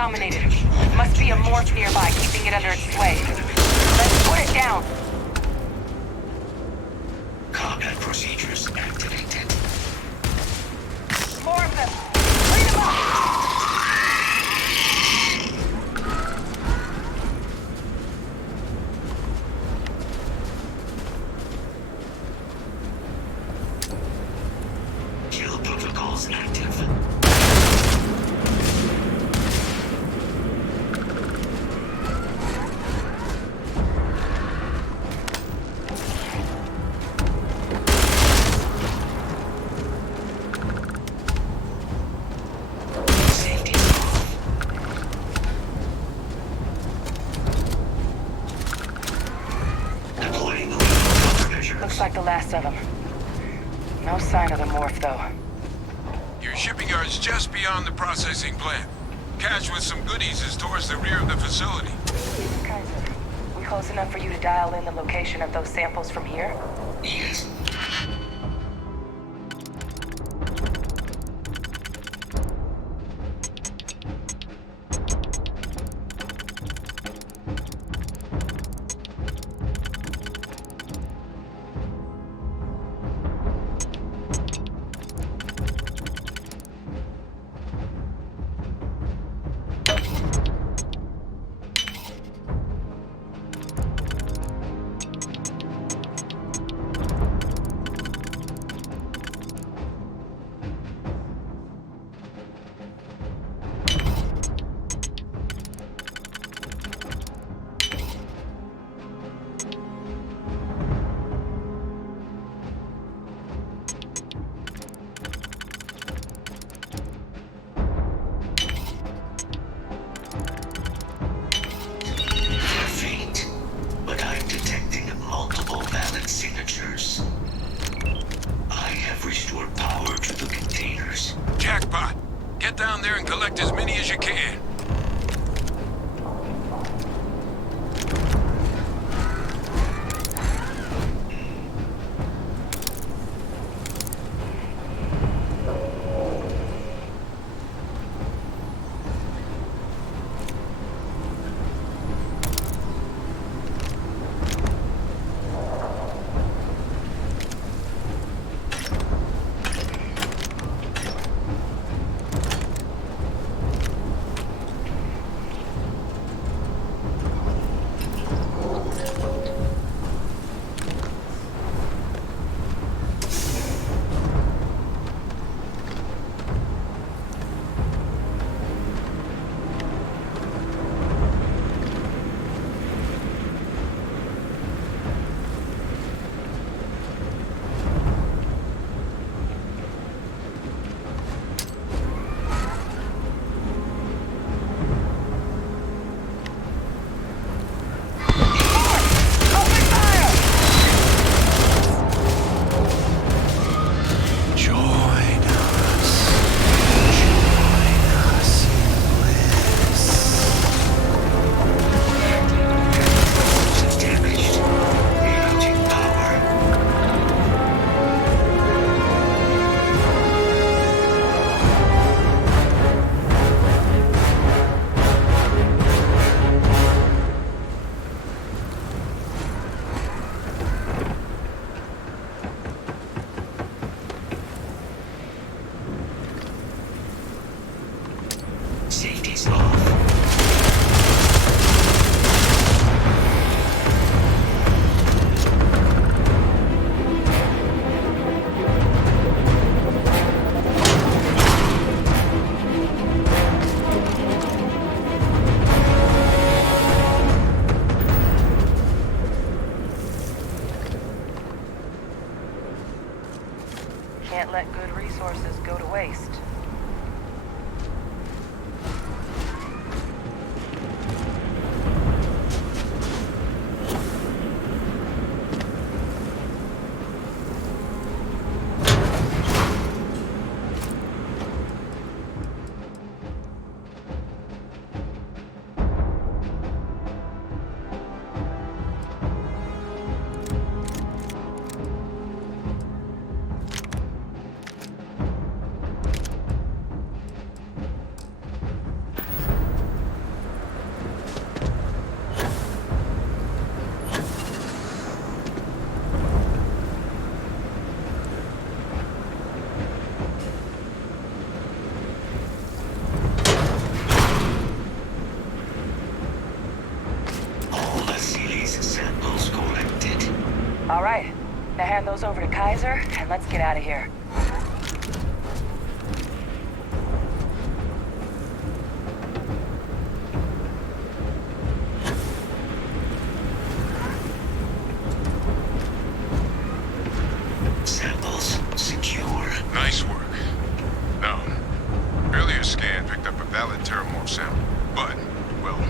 dominated. Must be a morph nearby, keeping it under its sway. Let's put it down. Combat procedures activated. More of them. Clean them up. Kill protocols active. Like the last of them. No sign of the morph, though. Your shipping yard's just beyond the processing plant. Cache with some goodies is towards the rear of the facility. Kaiser, we close enough for you to dial in the location of those samples from here? Yes. Jackpot! Get down there and collect as many as you can. Safety's off. Can't let good resources go to waste. Now hand those over to Kaiser, and let's get out of here. Samples secure. Nice work. Now, earlier scan picked up a valid Terramorph sample, but, well,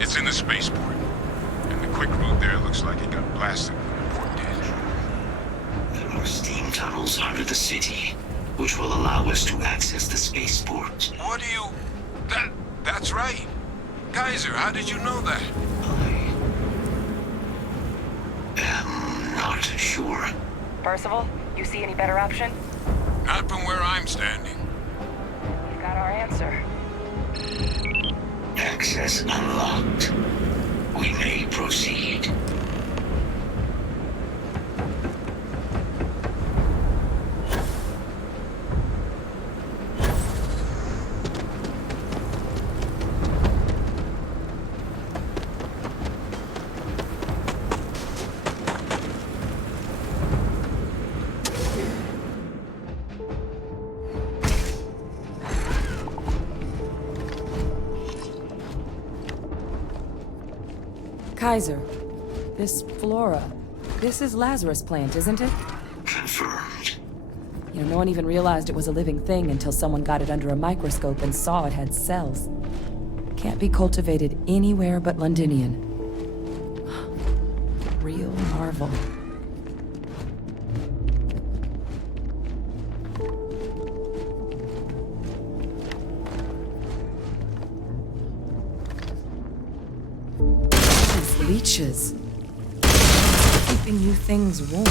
it's in the spaceport. And the quick route there looks like it got blasted with an important hit. There are steam tunnels under the city, which will allow us to access the spaceport. What do you... That's right. Kaiser, how did you know that? I am not sure. Percival, you see any better option? Not from where I'm standing. We've got our answer. Access unlocked. We may proceed. Kaiser, this flora, this is Lazarus plant, isn't it? Confirmed. You know, no one even realized it was a living thing until someone got it under a microscope and saw it had cells. Can't be cultivated anywhere but Londinian. Real marvel. Leeches. Keeping you things warm.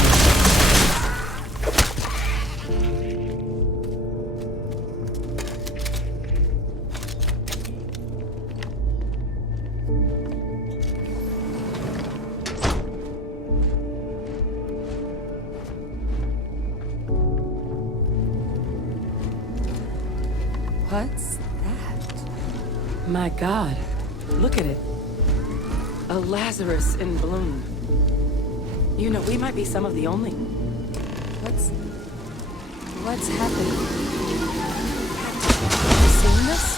What's that? My God, look at it. A Lazarus in bloom. You know, we might be some of the only... What's happening? Have you seen this?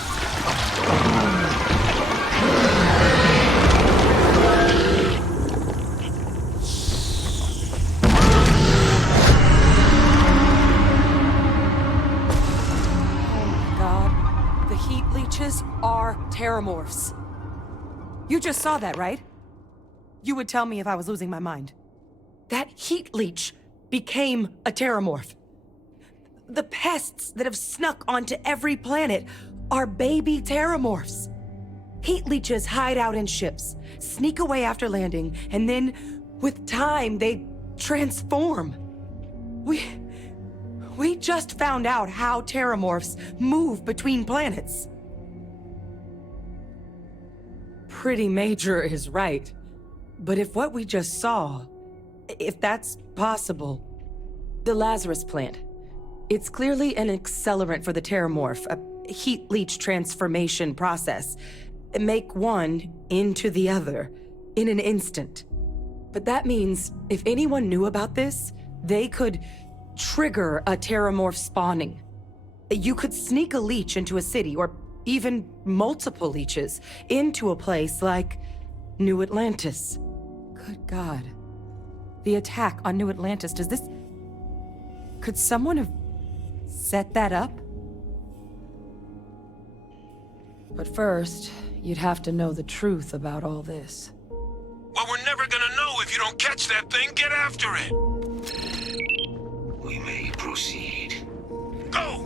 Oh my God. The heat leeches are Terramorphs. You just saw that, right? You would tell me if I was losing my mind. That heat leech became a Terramorph. The pests that have snuck onto every planet are baby Terramorphs. Heat leeches hide out in ships, sneak away after landing, and then, with time, they transform. We just found out how Terramorphs move between planets. Pretty Major is right. But if what we just saw, if that's possible, the Lazarus plant, it's clearly an accelerant for the Terramorph, a heat leech transformation process. Make one into the other in an instant. But that means if anyone knew about this, they could trigger a Terramorph spawning. You could sneak a leech into a city, or even multiple leeches, into a place like New Atlantis. Good God. The attack on New Atlantis, could someone have set that up? But first, you'd have to know the truth about all this. Well, we're never gonna know if you don't catch that thing. Get after it! We may proceed. Go!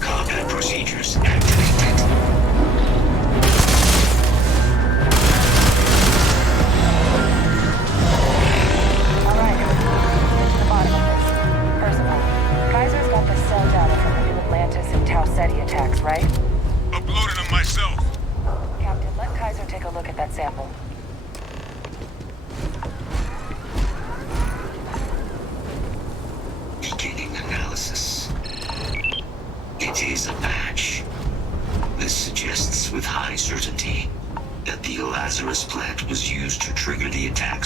Combat procedures activated. All right, get to the bottom of this. Percival, Kaiser's got the cell data from the New Atlantis and Tau Ceti attacks, right? Uploaded them myself. Captain, let Kaiser take a look at that sample.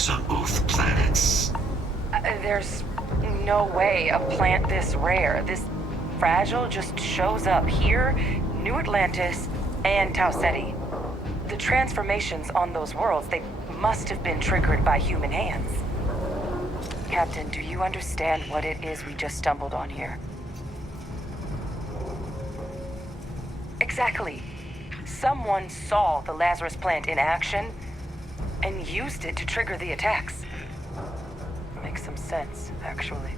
terraforms on both planets. There's no way a plant this rare, this fragile, just shows up here, New Atlantis, and Tau Ceti. The transformations on those worlds, they must have been triggered by human hands. Captain, do you understand what it is we just stumbled on here? Exactly. Someone saw the Lazarus plant in action and used it to trigger the attacks. Makes some sense, actually.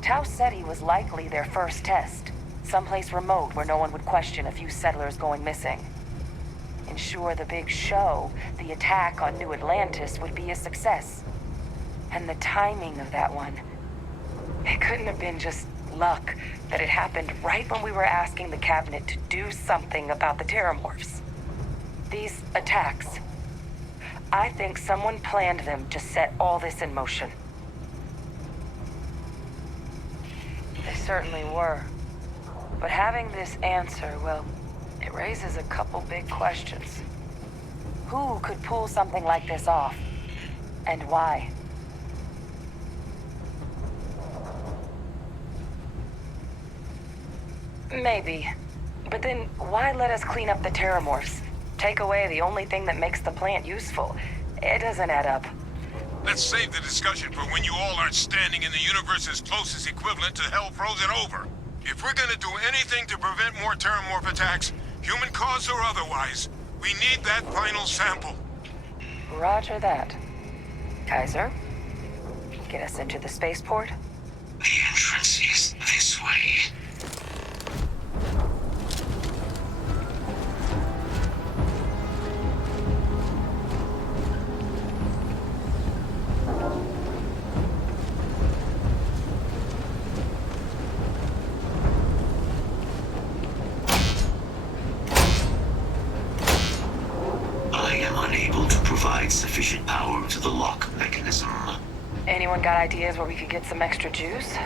Tau Ceti was likely their first test, someplace remote where no one would question a few settlers going missing. Ensure the big show, the attack on New Atlantis, would be a success. And the timing of that one, it couldn't have been just luck that it happened right when we were asking the cabinet to do something about the terramorphs. These attacks, I think someone planned them to set all this in motion. They certainly were. But having this answer, well, it raises a couple big questions. Who could pull something like this off? And why? Maybe. But then why let us clean up the terramorphs? Take away the only thing that makes the plant useful. It doesn't add up. Let's save the discussion for when you all aren't standing in the universe's closest equivalent to hell frozen over. If we're gonna do anything to prevent more terramorph attacks, human cause or otherwise, we need that final sample. Roger that. Kaiser, get us into the spaceport? The entrance is this way. I am unable to provide sufficient power to the lock mechanism. Anyone got ideas where we could get some extra juice?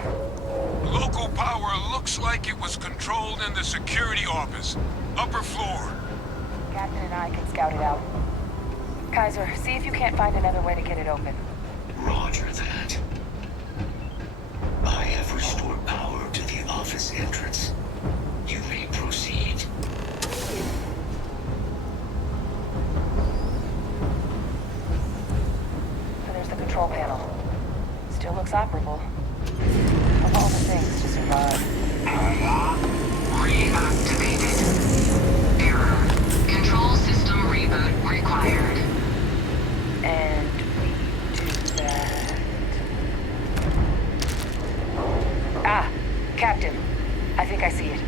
Local power looks like it was controlled in the security office. Upper floor. Captain and I can scout it out. Kaiser, see if you can't find another way to get it open. Roger that. I have restored power to the office entrance. You may proceed. There's the control panel. Still looks operable. Of all the things to survive. Reactivated. Error. Control system reboot required. And we do that. Ah, Captain. I think I see it.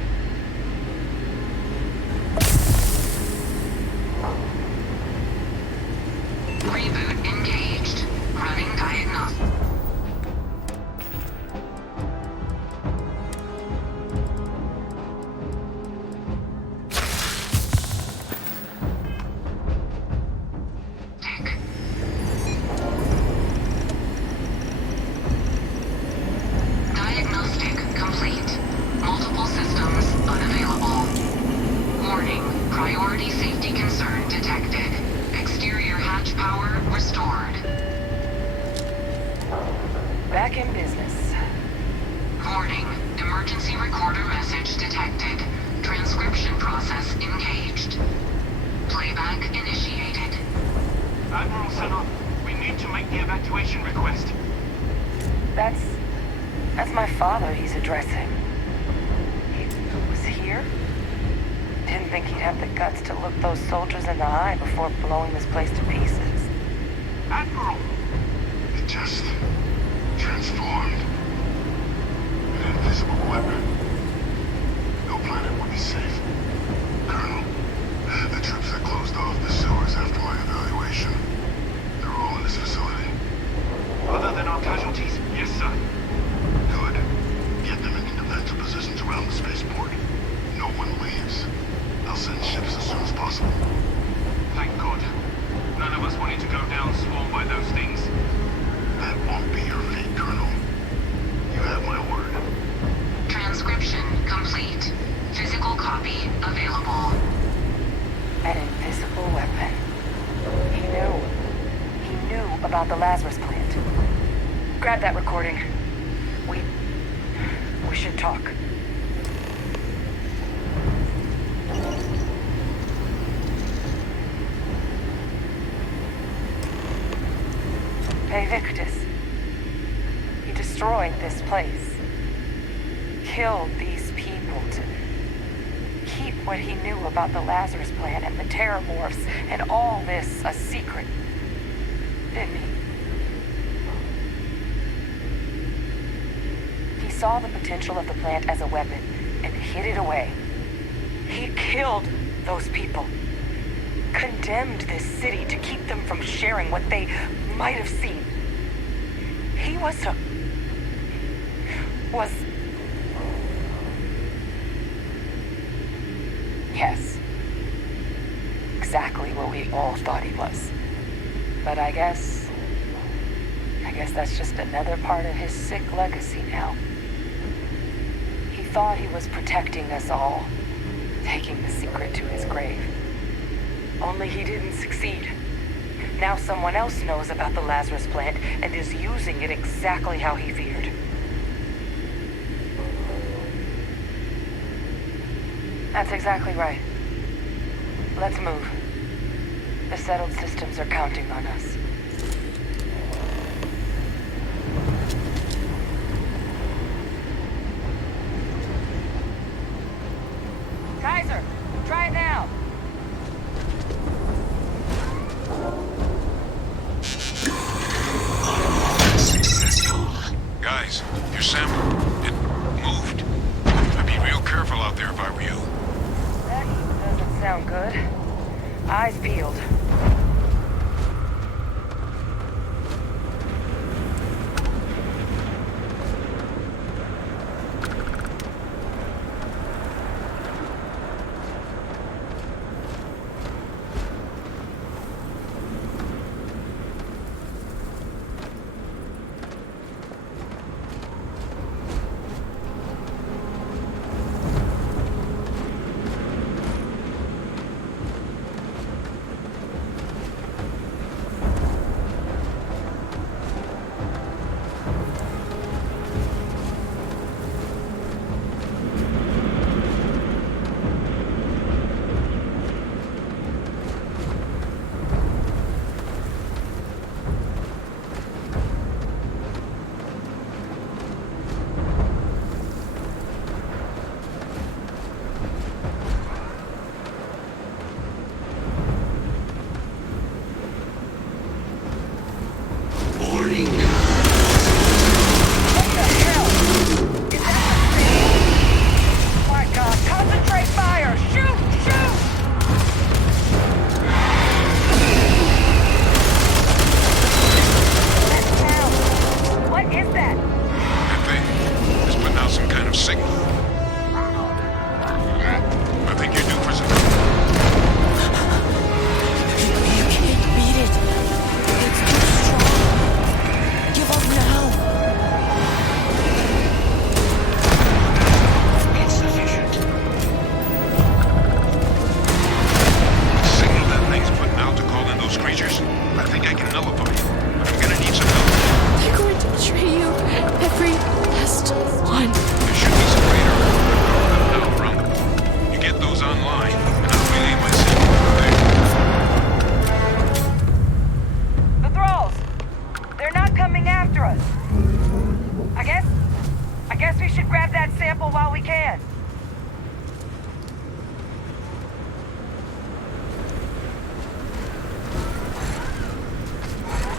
Reboot engaged. Running diagnostic. Diagnostic complete. Multiple systems unavailable. Warning, priority safety concern detected. Exterior hatch power restored. Back in business. Warning, emergency recorder message detected. Transcription process engaged. Playback initiated. Admiral Senna, we need to make the evacuation request. That's my father he's addressing. He was here? Didn't think he'd have the guts to look those soldiers in the eye before blowing this place to pieces. Admiral! It just transformed. An invisible weapon. No planet would be safe. Colonel, the troops that closed off the sewers after my evaluation, they're all in this facility. Other than our casualties, yes, sir. Good. Get them into defensive positions around the spaceport. No one leaves. I'll send ships as soon as possible. Thank God. None of us wanted to go down swarmed by those things. That won't be your fate, Colonel. You have my word. Transcription complete. Physical copy Lazarus plant. Grab that recording. We should talk. Hey, Victus. He destroyed this place. Killed these people to keep what he knew about the Lazarus plant and the Terramorphs and all this a secret. Didn't he? He saw the potential of the plant as a weapon and hid it away. He killed those people. Condemned this city to keep them from sharing what they might have seen. He was yes, exactly what we all thought he was. But I guess that's just another part of his sick legacy now. He thought he was protecting us all, taking the secret to his grave. Only he didn't succeed. Now someone else knows about the Lazarus plant and is using it exactly how he feared. That's exactly right. Let's move. The settled systems are counting on us. Kaiser, try it now. Guys, your sample, it moved. I'd be real careful out there if I were you. That doesn't sound good. Eyes peeled.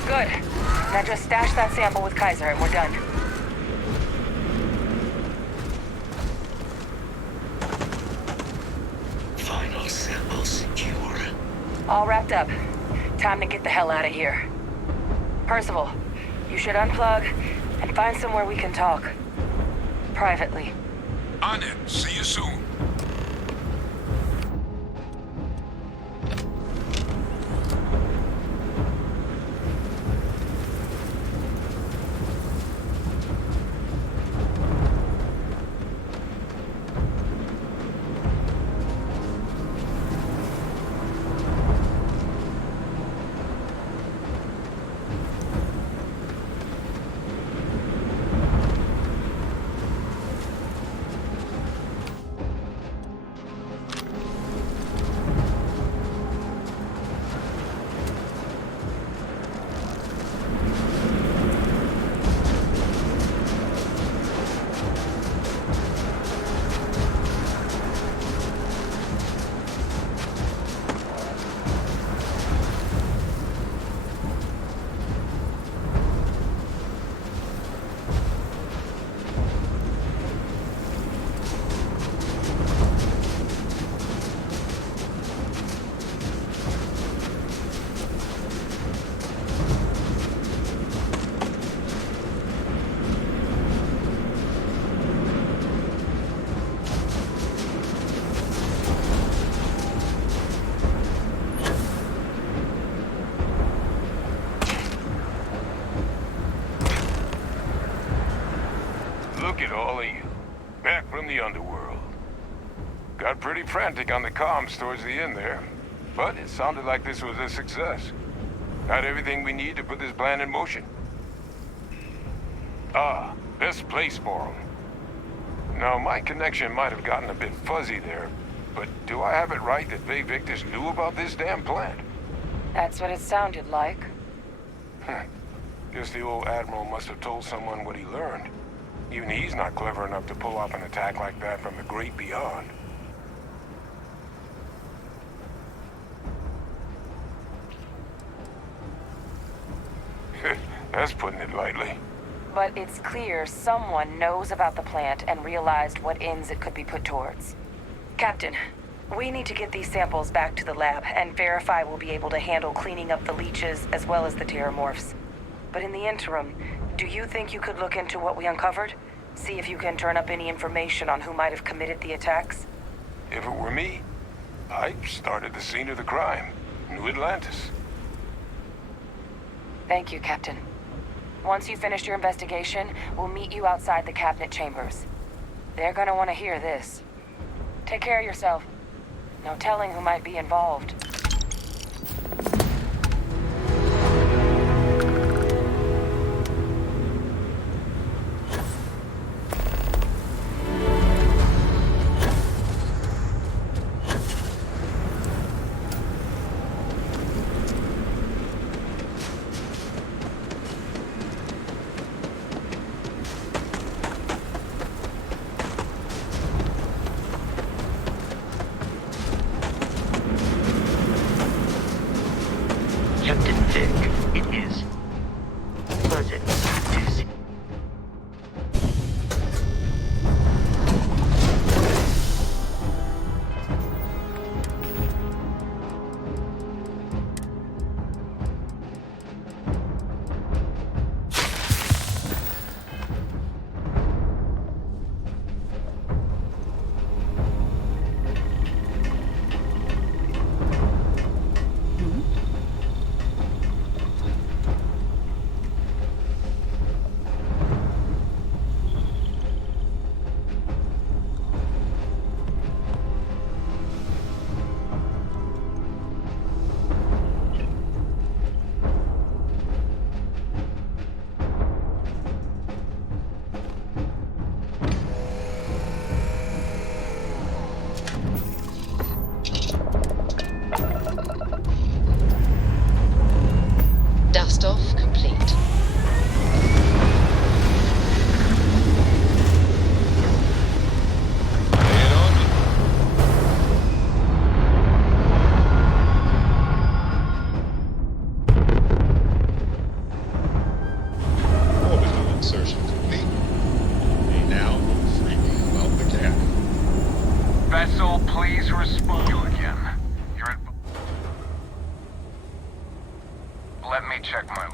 Good. Now just stash that sample with Kaiser and we're done. Final sample secure. All wrapped up. Time to get the hell out of here. Percival, you should unplug and find somewhere we can talk. Privately. On it. See you soon. Look at all of you. Back from the underworld. Got pretty frantic on the comms towards the end there. But it sounded like this was a success. Got everything we need to put this plan in motion. Ah, best place for them. Now, my connection might have gotten a bit fuzzy there, but do I have it right that Faye Victus knew about this damn plant? That's what it sounded like. Guess the old Admiral must have told someone what he learned. Even he's not clever enough to pull off an attack like that from the great beyond. That's putting it lightly. But it's clear someone knows about the plant and realized what ends it could be put towards. Captain, we need to get these samples back to the lab and verify we'll be able to handle cleaning up the leeches as well as the terramorphs. But in the interim, do you think you could look into what we uncovered? See if you can turn up any information on who might have committed the attacks? If it were me, I'd start at the scene of the crime, New Atlantis. Thank you, Captain. Once you've finished your investigation, we'll meet you outside the cabinet chambers. They're gonna want to hear this. Take care of yourself. No telling who might be involved. Captain Vic, it is pleasant to see. Dust-off complete. Orbital insertion complete. And now, freaking about the cabin. Vessel, please respond. You again. You're at... Let me check my...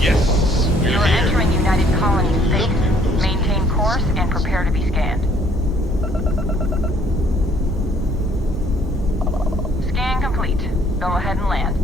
Yes, we're You're here. entering United Colony space. Look at those Maintain course and prepare to be scanned. Scan complete. Go ahead and land.